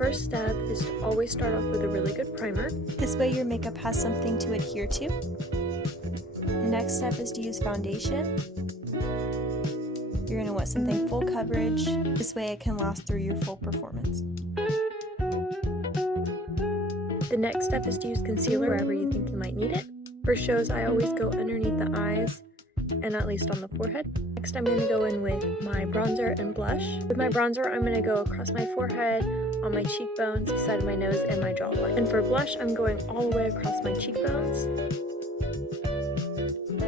first step is to always start off with a really good primer. This way your makeup has something to adhere to. The next step is to use foundation. You're going to want something full coverage. This way it can last through your full performance. The next step is to use concealer wherever you think you might need it. For shows, I always go underneath the eyes and at least on the forehead. Next, I'm going to go in with my bronzer and blush. With my bronzer, I'm going to go across my forehead, on my cheekbones, the side of my nose, and my jawline. And for blush, I'm going all the way across my cheekbones.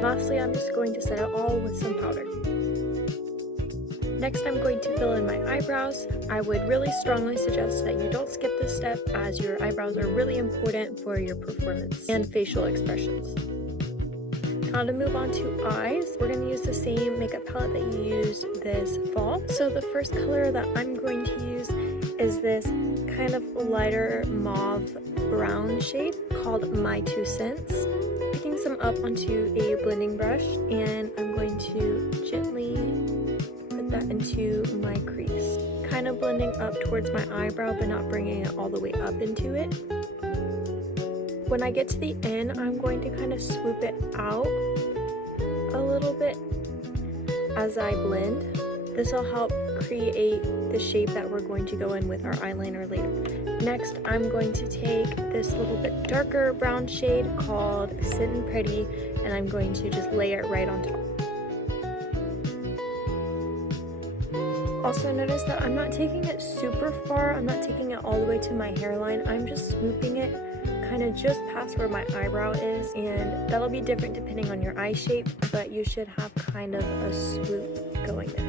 Lastly, I'm just going to set it all with some powder. Next, I'm going to fill in my eyebrows. I would really strongly suggest that you don't skip this step, as your eyebrows are really important for your performance and facial expressions. Now to move on to eyes, we're going to use the same makeup palette that you used this fall. So the first color that I'm going to use is this kind of lighter mauve brown shade called My 2 Cents. Picking some up onto a blending brush, and I'm going to gently put that into my crease. Kind of blending up towards my eyebrow but not bringing it all the way up into it. When I get to the end, I'm going to kind of swoop it out a little bit as I blend. This will help create the shape that we're going to go in with our eyeliner later. Next, I'm going to take this little bit darker brown shade called Sittin' Pretty, and I'm going to just lay it right on top. Also notice that I'm not taking it super far, I'm not taking it all the way to my hairline, I'm just swooping it kind of just past where my eyebrow is, and that'll be different depending on your eye shape, but you should have kind of a swoop going there.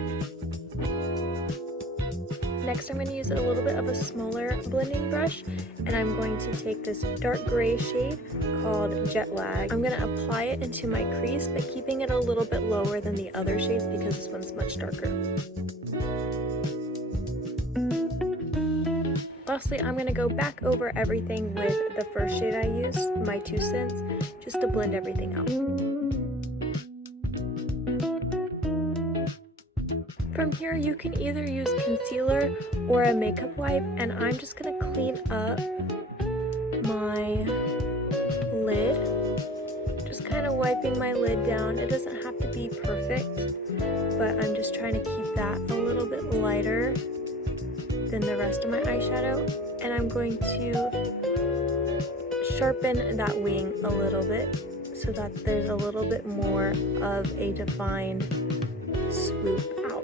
Next, I'm going to use a little bit of a smaller blending brush, and I'm going to take this dark gray shade called Jet Lag. I'm going to apply it into my crease, but keeping it a little bit lower than the other shades because this one's much darker. Lastly, I'm going to go back over everything with the first shade I used, My 2 Cents, just to blend everything out. From here, you can either use concealer or a makeup wipe, and I'm just going to clean up my lid. Just kind of wiping my lid down. It doesn't have to be perfect, but I'm just trying to keep that a little bit lighter than the rest of my eyeshadow, and I'm going to sharpen that wing a little bit so that there's a little bit more of a defined swoop out.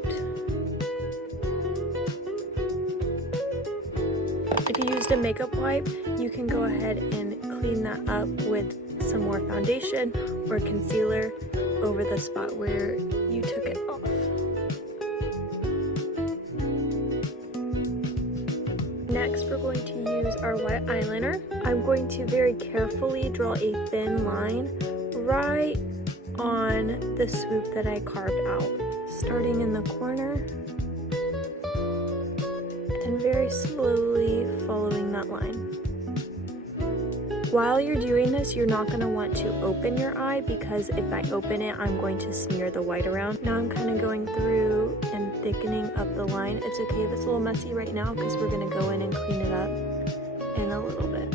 If you used a makeup wipe, you can go ahead and clean that up with some more foundation or concealer over the spot where you took it off. Next, we're going to use our white eyeliner. I'm going to very carefully draw a thin line right on the swoop that I carved out, starting in the corner and very slowly following that line. While you're doing this, you're not going to want to open your eye, because if I open it, I'm going to smear the white around. Now I'm kind of going through and thickening up the line. It's okay if it's a little messy right now because we're going to go in and clean it up in a little bit.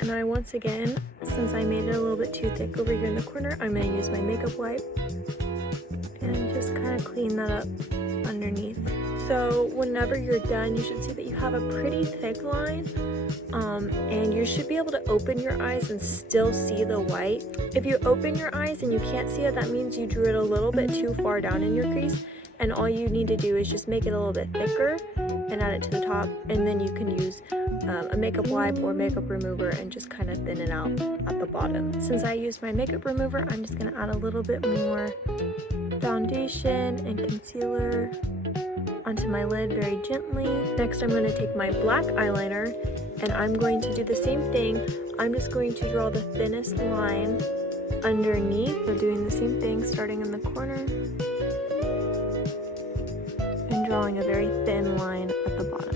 And I once again, since I made it a little bit too thick over here in the corner, I'm going to use my makeup wipe and just kind of clean that up underneath. So whenever you're done, you should see that you have a pretty thick line, and you should be able to open your eyes and still see the white. If you open your eyes and you can't see it, that means you drew it a little bit too far down in your crease, and all you need to do is just make it a little bit thicker and add it to the top, and then you can use a makeup wipe or makeup remover and just kind of thin it out at the bottom. Since I used my makeup remover, I'm just going to add a little bit more foundation and concealer onto my lid very gently. Next, I'm going to take my black eyeliner and I'm going to do the same thing. I'm just going to draw the thinnest line underneath. So doing the same thing, starting in the corner and drawing a very thin line at the bottom.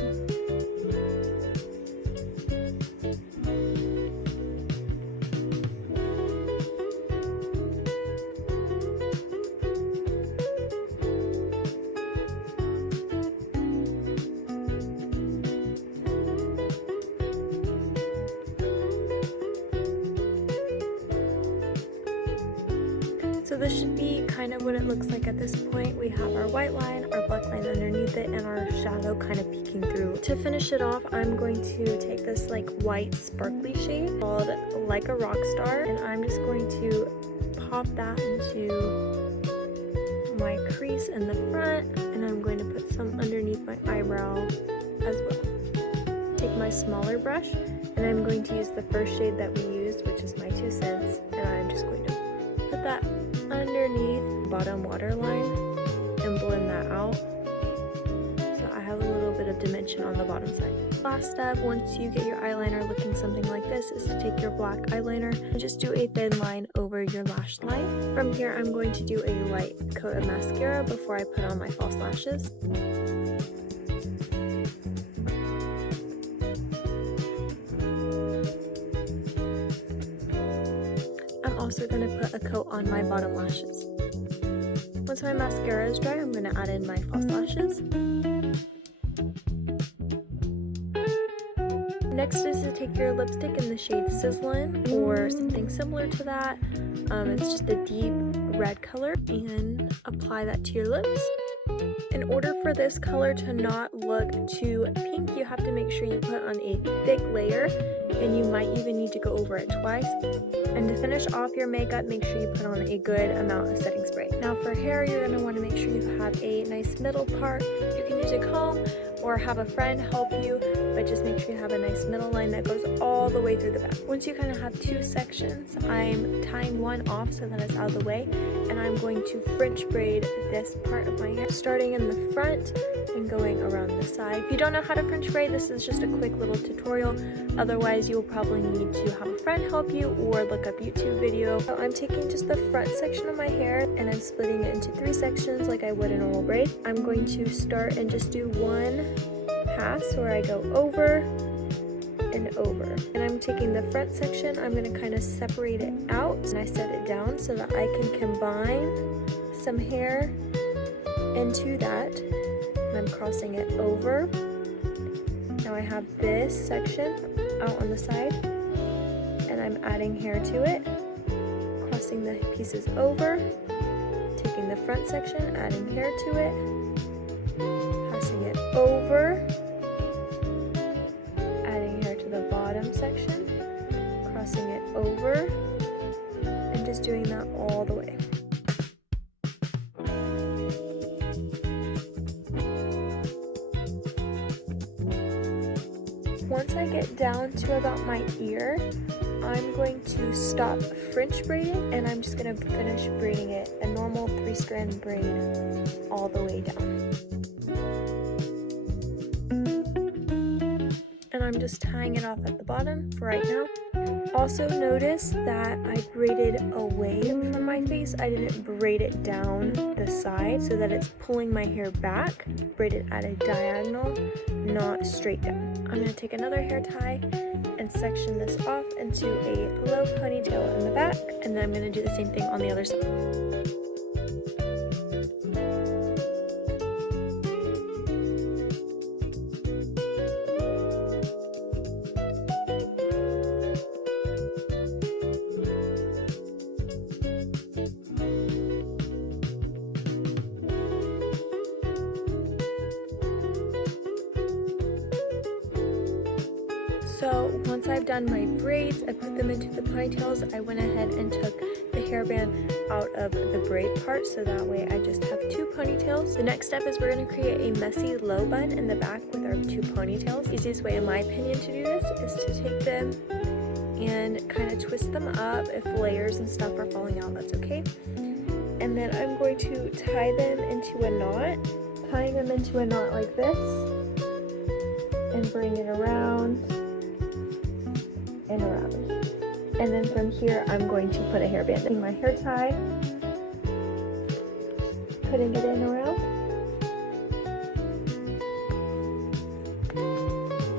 So this should be kind of what it looks like at this point. We have our white line, our black line underneath it, and our shadow kind of peeking through. To finish it off, I'm going to take this like white sparkly shade called Like a Rock Star, and I'm just going to pop that into my crease in the front, and I'm going to put some underneath my eyebrow as well. Take my smaller brush, and I'm going to use the first shade that we used, which is my 2 cents, and I'm just going to put that underneath the bottom waterline and blend that out so I have a little bit of dimension on the bottom side. Last step, once you get your eyeliner looking something like this, is to take your black eyeliner and just do a thin line over your lash line. From here, I'm going to do a light coat of mascara before I put on my false lashes. I'm also going to put a coat on my bottom lashes. Once my mascara is dry, I'm going to add in my false lashes. Next is to take your lipstick in the shade Sizzlin' or something similar to that. It's just a deep red color, and apply that to your lips. In order for this color to not look too pink, you have to make sure you put on a thick layer, and you might even need to go over it twice. And to finish off your makeup, make sure you put on a good amount of setting spray. Now for hair, you're going to want to make sure you have a nice middle part. You can use a comb or have a friend help you, but just make sure you have a nice middle line that goes all the way through the back. Once you kind of have 2 sections, I'm tying one off so that it's out of the way, and I'm going to French braid this part of my hair, starting in the front and going around the side. If you don't know how to French braid, this is just a quick little tutorial. Otherwise, you'll probably need to have a friend help you or look up YouTube video. So I'm taking just the front section of my hair and I'm splitting it into 3 sections like I would a normal braid. I'm going to start and just do one pass where I go over and over. And I'm taking the front section, I'm going to kind of separate it out, and I set it down so that I can combine some hair into that. And I'm crossing it over. Now I have this section out on the side, and I'm adding hair to it, crossing the pieces over, taking the front section, adding hair to it, passing it over, adding hair to the bottom section, crossing it over, and just doing that all the way. Once I get down to about my ear, I'm going to stop French braiding, and I'm just going to finish braiding it a normal 3-strand braid all the way down. And I'm just tying it off at the bottom for right now. Also notice that I braided away from my face. I didn't braid it down the side so that it's pulling my hair back. Braid it at a diagonal, not straight down. I'm going to take another hair tie and section this off into a low ponytail in the back, and then I'm going to do the same thing on the other side. So once I've done my braids, I put them into the ponytails. I went ahead and took the hairband out of the braid part, so that way I just have 2 ponytails. The next step is we're going to create a messy low bun in the back with our 2 ponytails. The easiest way in my opinion to do this is to take them and kind of twist them up. If layers and stuff are falling out, that's okay. And then I'm going to tie them into a knot, tying them into a knot like this, and bring it around and around. And then from here, I'm going to put a hairband in my hair tie, putting it in around.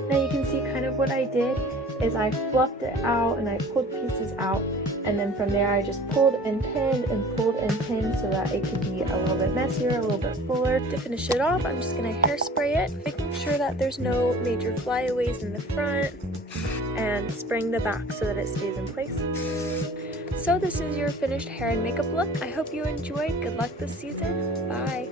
Now you can see kind of what I did is I fluffed it out and I pulled pieces out, and then from there I just pulled and pinned and pulled and pinned so that it could be a little bit messier, a little bit fuller. To finish it off, I'm just going to hairspray it, making sure that there's no major flyaways in the front, and spraying the back so that it stays in place. So this is your finished hair and makeup look. I hope you enjoyed. Good luck this season. Bye!